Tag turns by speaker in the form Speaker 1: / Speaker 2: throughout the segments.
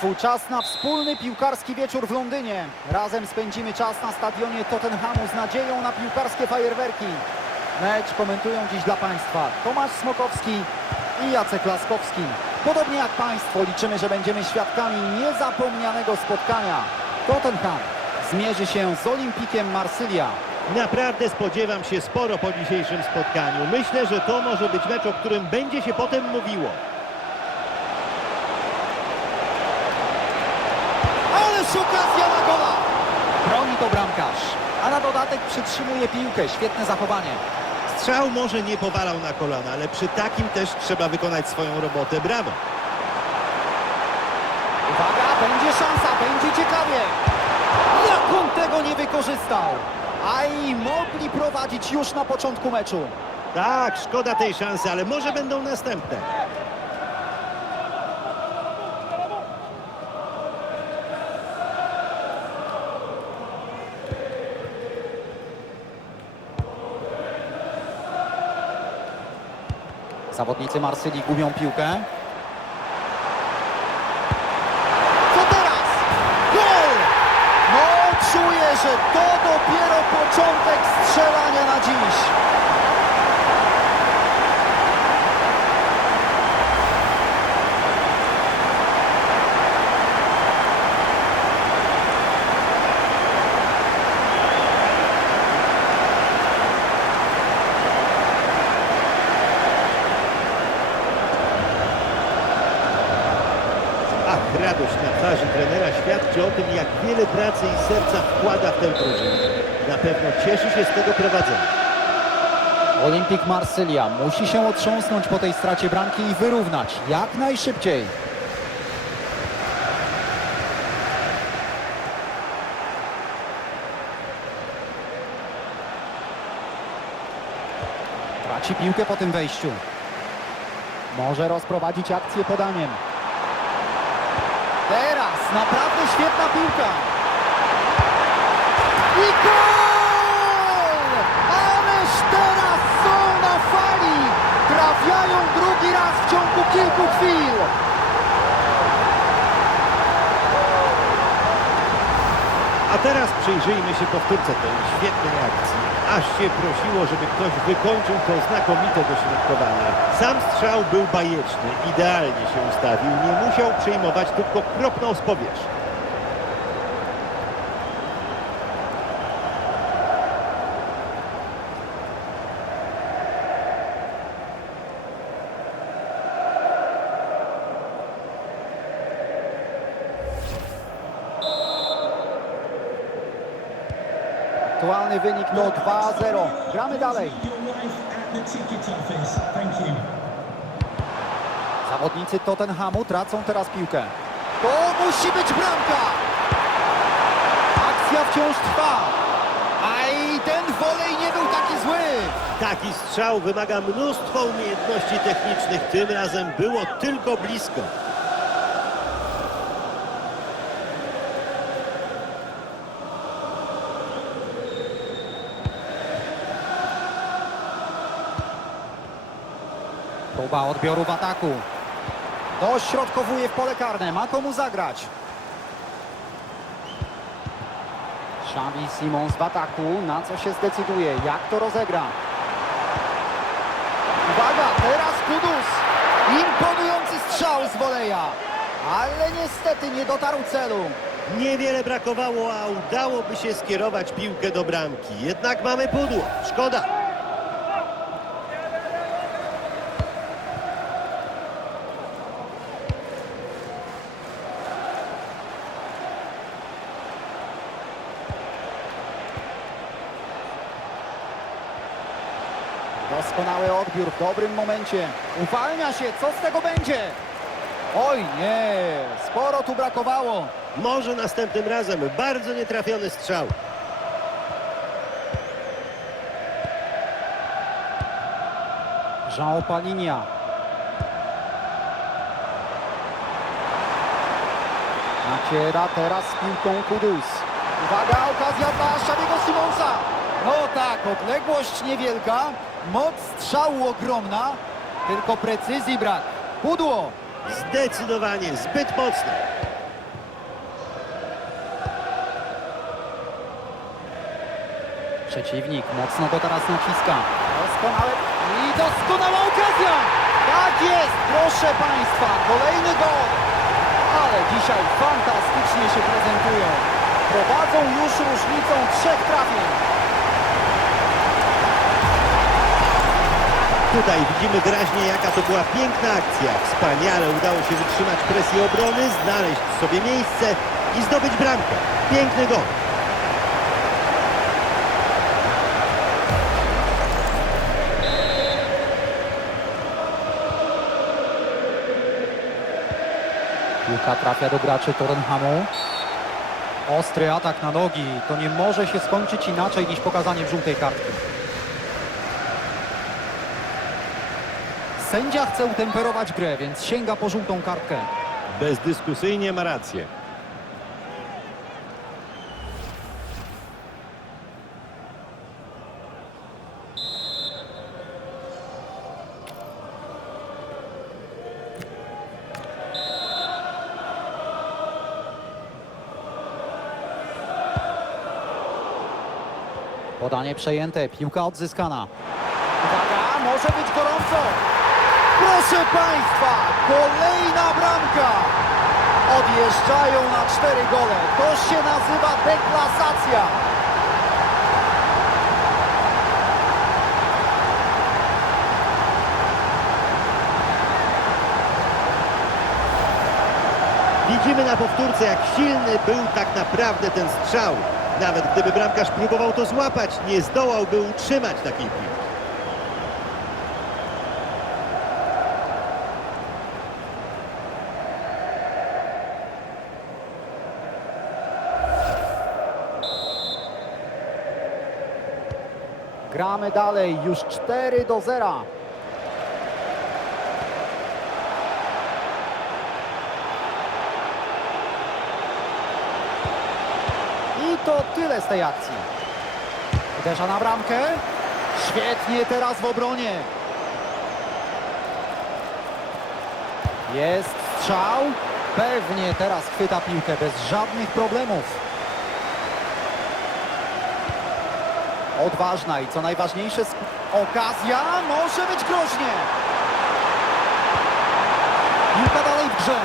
Speaker 1: Czas na wspólny piłkarski wieczór w Londynie. Razem spędzimy czas na stadionie Tottenhamu z nadzieją na piłkarskie fajerwerki. Mecz komentują dziś dla Państwa Tomasz Smokowski i Jacek Laskowski. Podobnie jak Państwo liczymy, że będziemy świadkami niezapomnianego spotkania. Tottenham zmierzy się z Olimpikiem Marsylia.
Speaker 2: Naprawdę spodziewam się sporo po dzisiejszym spotkaniu. Myślę, że to może być mecz, o którym będzie się potem mówiło.
Speaker 1: Ależ okazja na gola! Broni to bramkarz, a na dodatek przytrzymuje piłkę. Świetne zachowanie.
Speaker 2: Strzał może nie powalał na kolana, ale przy takim też trzeba wykonać swoją robotę. Brawo!
Speaker 1: Uwaga, będzie szansa, będzie ciekawie. Jak on tego nie wykorzystał? A i mogli prowadzić już na początku meczu.
Speaker 2: Tak, szkoda tej szansy, ale może będą następne.
Speaker 1: Zawodnicy Marsylii gubią piłkę. Co teraz? Gol! No, czuję, że to dopiero początek strzelania na dziś.
Speaker 2: Ach, radość na twarzy trenera świadczy o tym, jak wiele pracy i serca wkłada w tę drużynę. Na pewno cieszy się z tego prowadzenia.
Speaker 1: Olimpik Marsylia musi się otrząsnąć po tej stracie bramki i wyrównać jak najszybciej. Traci piłkę po tym wejściu. Może rozprowadzić akcję podaniem. Teraz naprawdę świetna piłka. I gol! Trafiają drugi raz w ciągu kilku chwil.
Speaker 2: A teraz przyjrzyjmy się powtórce tej świetnej akcji. Aż się prosiło, żeby ktoś wykończył to znakomite dośrodkowanie. Sam strzał był bajeczny, idealnie się ustawił, nie musiał przyjmować, tylko kropnął z powierzchni.
Speaker 1: Wynik to 2-0. Gramy dalej. Zawodnicy Tottenhamu tracą teraz piłkę. To musi być bramka! Akcja wciąż trwa. A i ten wolej nie był taki zły.
Speaker 2: Taki strzał wymaga mnóstwo umiejętności technicznych, tym razem było tylko blisko.
Speaker 1: Próba odbioru w ataku. Dośrodkowuje w pole karne. Ma komu zagrać. Xavi Simons w ataku. Na co się zdecyduje? Jak to rozegra? Uwaga, teraz Kudus. Imponujący strzał z woleja. Ale niestety nie dotarł celu.
Speaker 2: Niewiele brakowało, a udałoby się skierować piłkę do bramki. Jednak mamy pudło. Szkoda.
Speaker 1: Doskonały odbiór w dobrym momencie. Uwalnia się, co z tego będzie? Oj nie, sporo tu brakowało.
Speaker 2: Może następnym razem. Bardzo nietrafiony strzał.
Speaker 1: Jean Palinia. Naciera teraz piłką Kudus. Uwaga, okazja dla Xaviego Simonsa. No tak, odległość niewielka, moc strzału ogromna, tylko precyzji brak. Pudło.
Speaker 2: Zdecydowanie zbyt mocno.
Speaker 1: Przeciwnik mocno go teraz naciska. Doskonale. I doskonała okazja! Tak jest, proszę Państwa, kolejny gol. Ale dzisiaj fantastycznie się prezentują. Prowadzą już różnicą trzech trafień.
Speaker 2: Tutaj widzimy wyraźnie, jaka to była piękna akcja. Wspaniale udało się wytrzymać presję obrony, znaleźć sobie miejsce i zdobyć bramkę. Piękny gol.
Speaker 1: Piłka trafia do graczy Tottenhamu. Ostry atak na nogi. To nie może się skończyć inaczej niż pokazaniem żółtej kartki. Sędzia chce utemperować grę, więc sięga po żółtą kartkę.
Speaker 2: Bezdyskusyjnie ma rację.
Speaker 1: Podanie przejęte, piłka odzyskana. Uwaga, może być gorąco. Proszę Państwa, kolejna bramka. Odjeżdżają na cztery gole. To się nazywa deklasacja.
Speaker 2: Widzimy na powtórce, jak silny był tak naprawdę ten strzał. Nawet gdyby bramkarz próbował to złapać, nie zdołałby utrzymać takiej piłki.
Speaker 1: Gramy dalej, już 4 do 0. I to tyle z tej akcji. Uderza na bramkę. Świetnie teraz w obronie. Jest strzał. Pewnie teraz chwyta piłkę bez żadnych problemów. Odważna i co najważniejsze okazja może być groźnie. Piłka dalej w grze.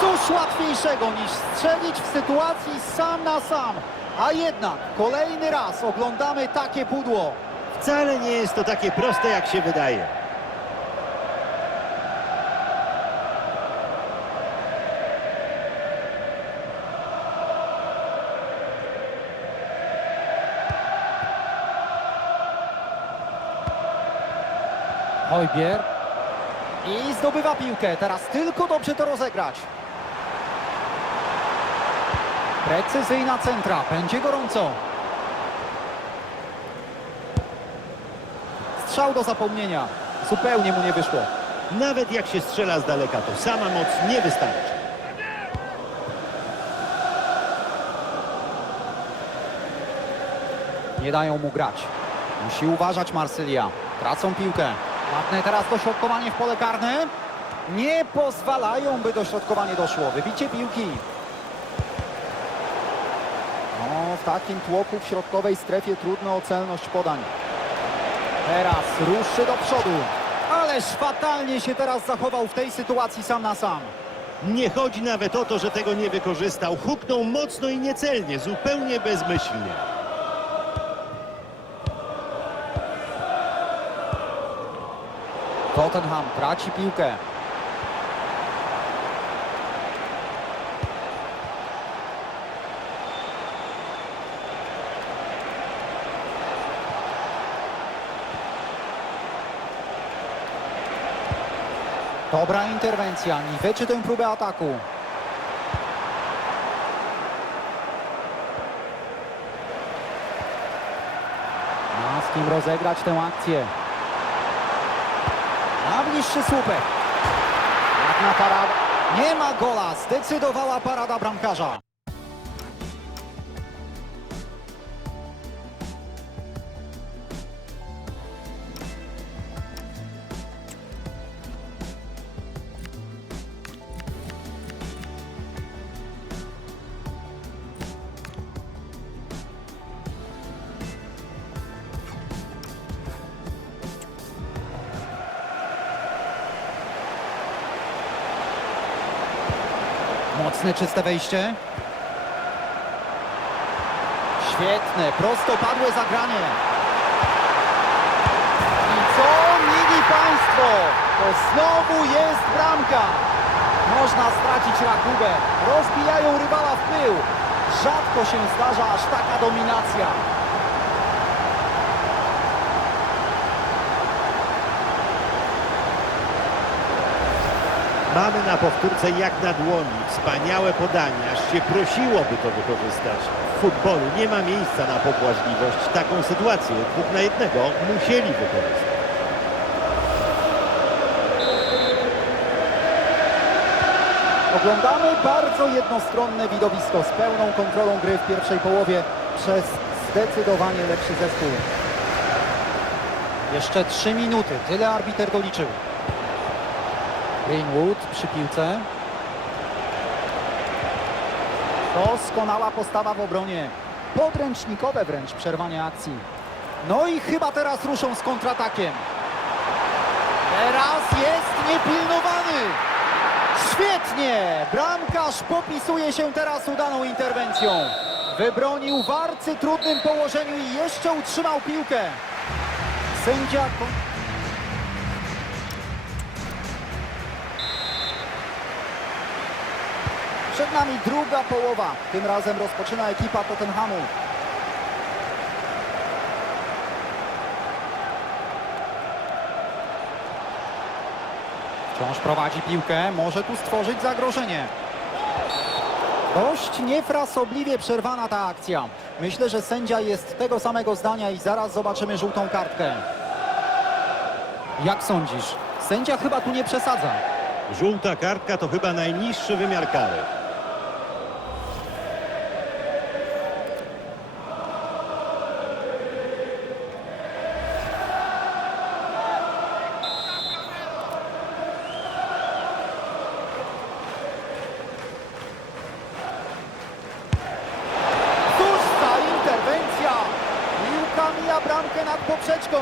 Speaker 1: Cóż łatwiejszego niż strzelić w sytuacji sam na sam. A jednak kolejny raz oglądamy takie pudło.
Speaker 2: Wcale nie jest to takie proste, jak się wydaje.
Speaker 1: Hojbier. I zdobywa piłkę. Teraz tylko dobrze to rozegrać. Precyzyjna centra. Będzie gorąco. Strzał do zapomnienia. Zupełnie mu nie wyszło.
Speaker 2: Nawet jak się strzela z daleka, to sama moc nie wystarczy.
Speaker 1: Nie dają mu grać. Musi uważać Marsylia. Tracą piłkę. Ładne teraz dośrodkowanie w pole karne. Nie pozwalają, by dośrodkowanie doszło. Wybicie piłki. No, w takim tłoku w środkowej strefie trudno o celność podań. Teraz ruszy do przodu. Ależ fatalnie się teraz zachował w tej sytuacji sam na sam.
Speaker 2: Nie chodzi nawet o to, że tego nie wykorzystał. Huknął mocno i niecelnie, zupełnie bezmyślnie.
Speaker 1: Tottenham traci piłkę. Dobra interwencja, niweczy tę próbę ataku. Ma z kim rozegrać tę akcję. Na bliższy słupek. Ładna parada. Nie ma gola. Zdecydowała parada bramkarza. Mocne, czyste wejście. Świetne, prostopadłe zagranie. I co, mili Państwo? To znowu jest bramka. Można stracić rachubę. Rozbijają rywala w pył. Rzadko się zdarza aż taka dominacja.
Speaker 2: Mamy na powtórce jak na dłoni. Wspaniałe podanie, aż się prosiłoby to wykorzystać. W futbolu nie ma miejsca na pobłażliwość. Taką sytuację dwóch na jednego musieli wykorzystać.
Speaker 1: Oglądamy bardzo jednostronne widowisko z pełną kontrolą gry w pierwszej połowie przez zdecydowanie lepszy zespół. Jeszcze 3 minuty, tyle arbiter doliczył. Greenwood przy piłce. Doskonała postawa w obronie. Podręcznikowe wręcz przerwanie akcji. No i chyba teraz ruszą z kontratakiem. Teraz jest niepilnowany. Świetnie! Bramkarz popisuje się teraz udaną interwencją. Wybronił w arcy trudnym położeniu i jeszcze utrzymał piłkę. Sędzia... nami druga połowa. Tym razem rozpoczyna ekipa Tottenhamu. Wciąż prowadzi piłkę, może tu stworzyć zagrożenie. Dość niefrasobliwie przerwana ta akcja. Myślę, że sędzia jest tego samego zdania i zaraz zobaczymy żółtą kartkę. Jak sądzisz? Sędzia chyba tu nie przesadza.
Speaker 2: Żółta kartka to chyba najniższy wymiar kary.
Speaker 1: Cóż za interwencja! Piłka mija bramkę nad poprzeczką.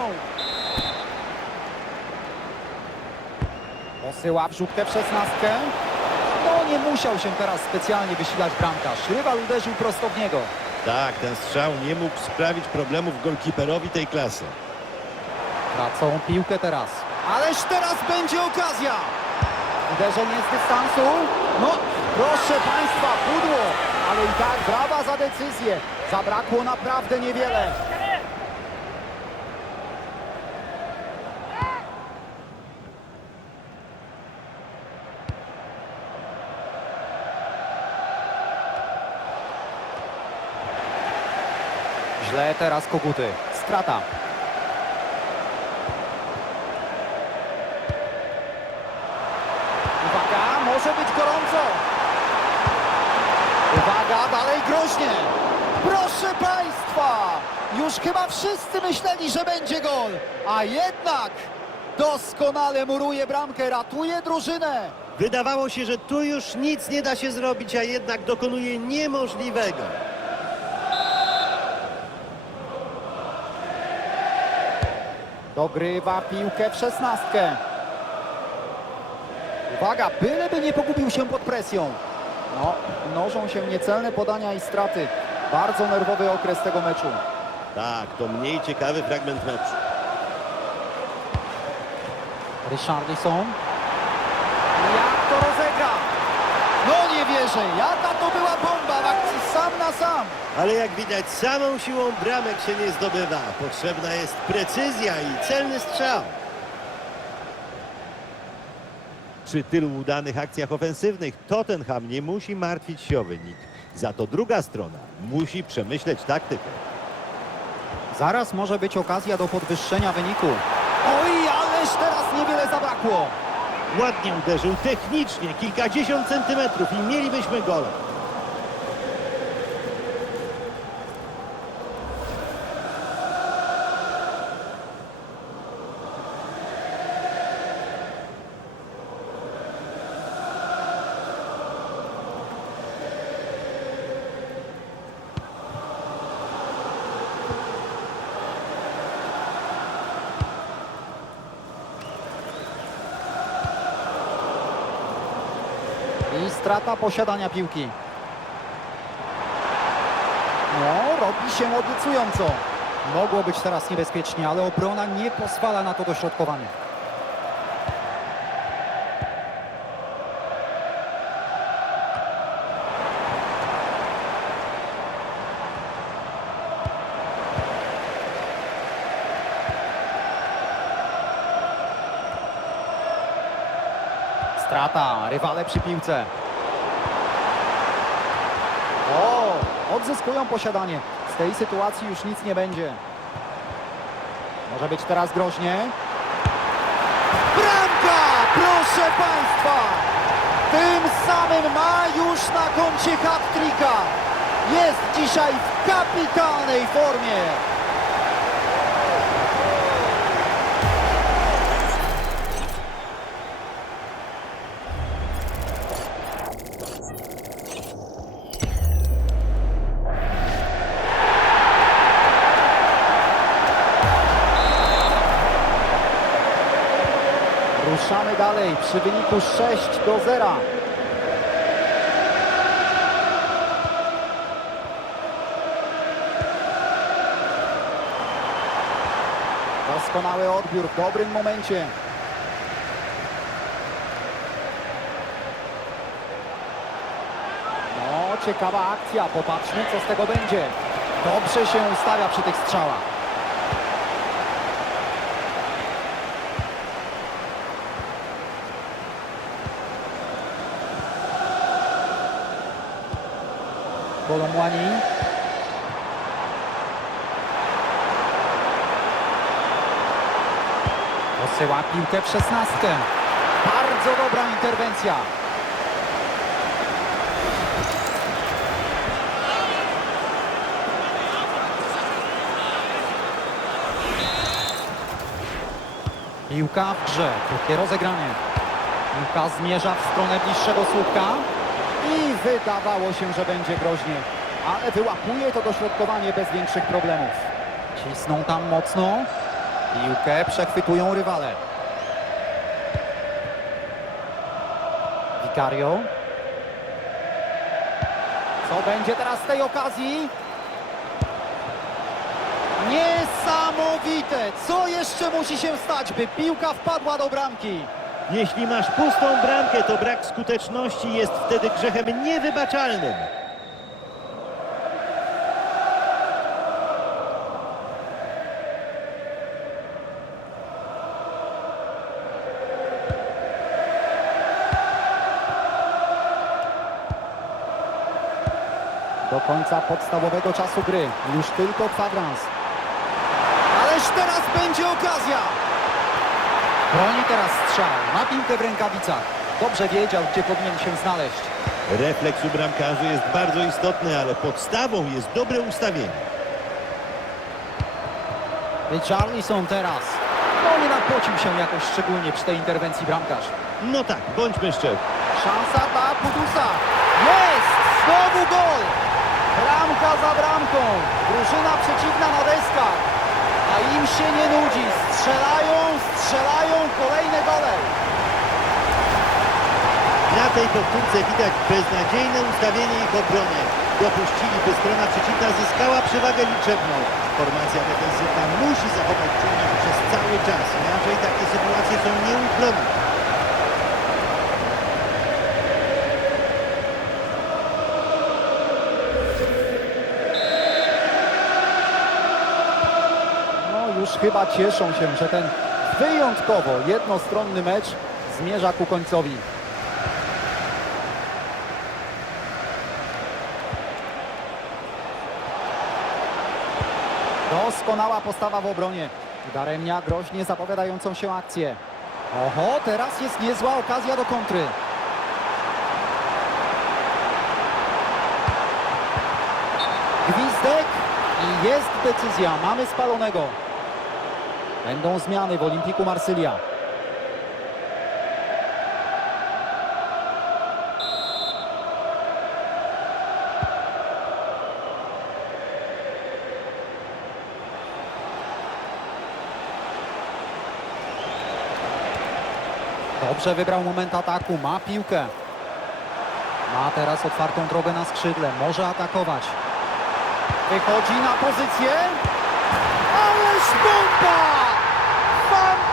Speaker 1: Posyła wrzutkę w szesnastkę. No nie musiał się teraz specjalnie wysilać bramkarz. Rywal uderzył prosto w niego.
Speaker 2: Tak, ten strzał nie mógł sprawić problemów golkiperowi tej klasy.
Speaker 1: Tracą piłkę teraz. Ależ teraz będzie okazja! Uderzenie z dystansu. No, proszę Państwa, pudło. Ale i tak brawa za decyzję. Zabrakło naprawdę niewiele. Źle teraz Koguty. Strata. Uwaga, może być gorąco. Uwaga, dalej groźnie. Proszę Państwa, już chyba wszyscy myśleli, że będzie gol. A jednak doskonale muruje bramkę, ratuje drużynę.
Speaker 2: Wydawało się, że tu już nic nie da się zrobić, a jednak dokonuje niemożliwego.
Speaker 1: Dogrywa piłkę w szesnastkę. Uwaga, byleby nie pogubił się pod presją. No, mnożą się niecelne podania i straty. Bardzo nerwowy okres tego meczu.
Speaker 2: Tak, to mniej ciekawy fragment meczu.
Speaker 1: Richarlison. Jak to rozegra? No nie wierzę, jaka to była bomba w akcji sam na sam.
Speaker 2: Ale jak widać, samą siłą bramek się nie zdobywa. Potrzebna jest precyzja i celny strzał. Przy tylu udanych akcjach ofensywnych Tottenham nie musi martwić się o wynik. Za to druga strona musi przemyśleć taktykę.
Speaker 1: Zaraz może być okazja do podwyższenia wyniku. Oj, ależ teraz niewiele zabrakło.
Speaker 2: Ładnie uderzył, technicznie, kilkadziesiąt centymetrów i mielibyśmy gola.
Speaker 1: Strata posiadania piłki. No, robi się obiecująco. Mogło być teraz niebezpiecznie, ale obrona nie pozwala na to dośrodkowanie. Strata, rywale przy piłce. O, odzyskują posiadanie. Z tej sytuacji już nic nie będzie. Może być teraz groźnie. Bramka! Proszę Państwa! Tym samym ma już na koncie hat-tricka. Jest dzisiaj w kapitalnej formie. Ruszamy dalej przy wyniku 6 do 0. Doskonały odbiór w dobrym momencie. No, ciekawa akcja. Popatrzmy, co z tego będzie. Dobrze się ustawia przy tych strzałach. Kolomłani. Posyła piłkę w szesnastkę. Bardzo dobra interwencja. Piłka w grze, krótkie rozegranie. Piłka zmierza w stronę bliższego słupka i wydawało się, że będzie groźnie, ale wyłapuje to dośrodkowanie bez większych problemów. Cisną tam mocno, piłkę przechwytują rywale. Vicario. Co będzie teraz z tej okazji? Niesamowite! Co jeszcze musi się stać, by piłka wpadła do bramki?
Speaker 2: Jeśli masz pustą bramkę, to brak skuteczności jest wtedy grzechem niewybaczalnym.
Speaker 1: Do końca podstawowego czasu gry. Już tylko kwadrans. Ależ teraz będzie okazja! Broni teraz strzał. Ma piłkę w rękawicach. Dobrze wiedział, gdzie powinien się znaleźć.
Speaker 2: Refleks u bramkarzy jest bardzo istotny, ale podstawą jest dobre ustawienie.
Speaker 1: Richarlison teraz. No nie napocił się jakoś szczególnie przy tej interwencji bramkarz.
Speaker 2: No tak, bądźmy szczerzy.
Speaker 1: Szansa dla Kudusa. Jest! Znowu gol! Bramka za bramką. Drużyna przeciwna na deskach. A im się nie nudzi. Strzelają, strzelają kolejne gole.
Speaker 2: Na tej powtórce widać beznadziejne ustawienie ich obrony. Dopuścili, by strona przeciwna zyskała przewagę liczebną. Formacja defensywna musi zachować czujność przez cały czas, inaczej takie sytuacje są nieuchronne.
Speaker 1: No już chyba cieszą się, że ten wyjątkowo jednostronny mecz zmierza ku końcowi. Doskonała postawa w obronie. Daremnia groźnie zapowiadającą się akcję. Oho, teraz jest niezła okazja do kontry. Gwizdek i jest decyzja. Mamy spalonego. Będą zmiany w Olimpiku Marsylia. Dobrze wybrał moment ataku, ma piłkę. Ma teraz otwartą drogę na skrzydle, może atakować. Wychodzi na pozycję. Ależ bomba!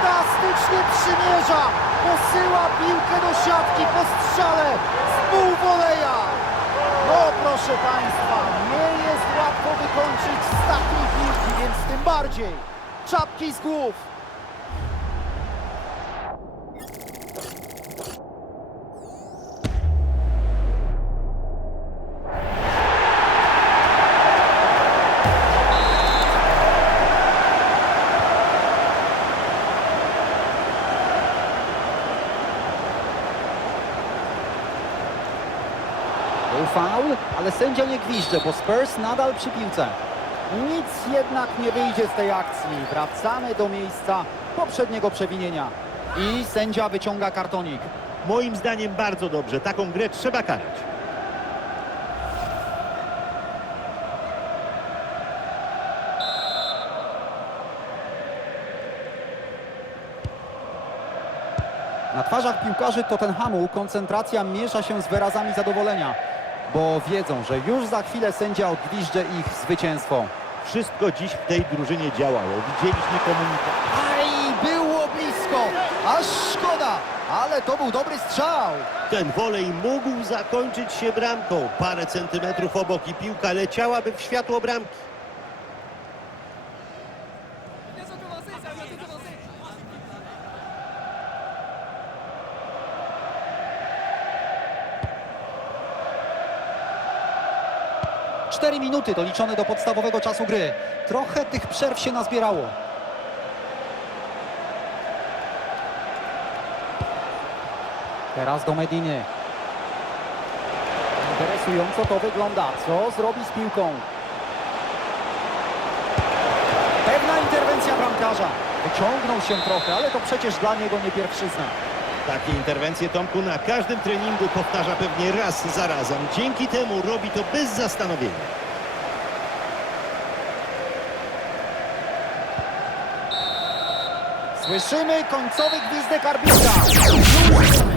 Speaker 1: Fantastycznie przymierza! Posyła piłkę do siatki po strzale z półwoleja. No proszę Państwa, nie jest łatwo wykończyć z takiej piłki, więc tym bardziej. Czapki z głów. Ale sędzia nie gwizdże, bo Spurs nadal przy piłce. Nic jednak nie wyjdzie z tej akcji. Wracamy do miejsca poprzedniego przewinienia. I sędzia wyciąga kartonik.
Speaker 2: Moim zdaniem bardzo dobrze. Taką grę trzeba karać.
Speaker 1: Na twarzach piłkarzy Tottenhamu koncentracja miesza się z wyrazami zadowolenia, bo wiedzą, że już za chwilę sędzia odgwizdże ich zwycięstwo.
Speaker 2: Wszystko dziś w tej drużynie działało. Widzieliśmy komunikat.
Speaker 1: Aj, było blisko! Aż szkoda, ale to był dobry strzał.
Speaker 2: Ten wolej mógł zakończyć się bramką. Parę centymetrów obok i piłka leciałaby w światło bramki.
Speaker 1: Cztery minuty doliczone do podstawowego czasu gry. Trochę tych przerw się nazbierało. Teraz do Mediny. Interesująco to wygląda. Co zrobi z piłką? Pewna interwencja bramkarza. Wyciągnął się trochę, ale to przecież dla niego nie pierwszyzna.
Speaker 2: Takie interwencje Tomku na każdym treningu powtarza pewnie raz za razem. Dzięki temu robi to bez zastanowienia.
Speaker 1: Słyszymy końcowy gwizdek arbitra.